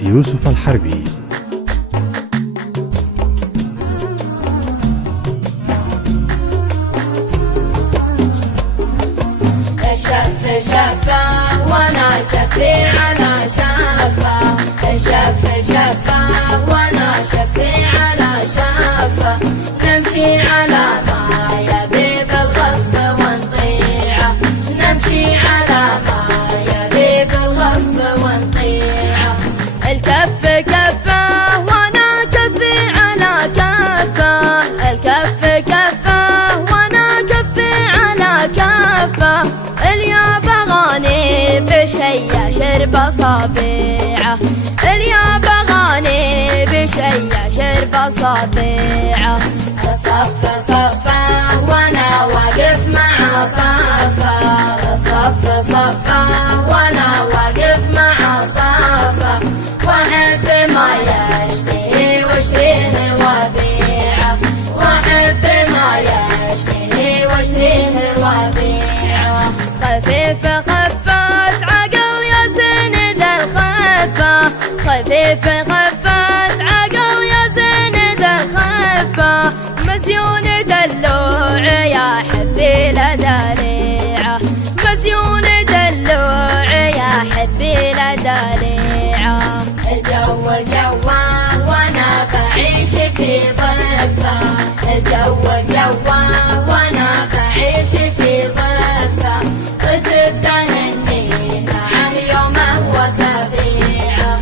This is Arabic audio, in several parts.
يوسف الحربي. الشف شفه وانا شفي على شفه، الشف شفه وانا شفي على شفه، نمشي على ما يبي بالغصب ونطيعه، نمشي على ما يبي بالغصب ونطيعه. الكف كفه وانا كفي على كفه، الكف كفه وانا كفي على كفه، اليا بغاني بشي شرب صبيعه، اليا بغاني بشي شرب صبيعه. الصف صفه وانا واقف مع صفه، الصف صفه وانا واقف مع صفه، واحب ما يشتهي واشتريه وبيعه، واحب ما يشتهي واشتريه وبيعه. خفيف خفت عقل يا زين ذا الخفه، خفيف خفت عقل يا زين ذا الخفه، مزيون دلوع يا حبي لا دليعه، مزيون دلوع يا حبي لا دليعه. الجو جوه وانا بعيش في ضفه، الجو جوه وانا بعيش في ضفه، الزبده هني معه يومه وسبيعه،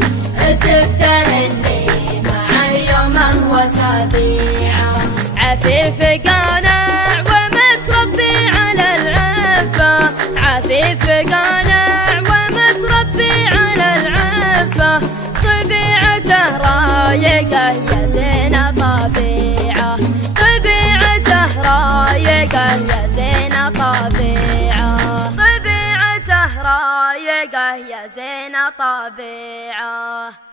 الزبده هني معه يومه وسبيعه. عفيف قانع ومتربي على العفه، عفيف قانع ومتربي على العفه، طبيعته رايقه يا زين طبيعه، طبيعته رايقه يا زين طبيعه، طبيعته رايقه يا زين طبيعه.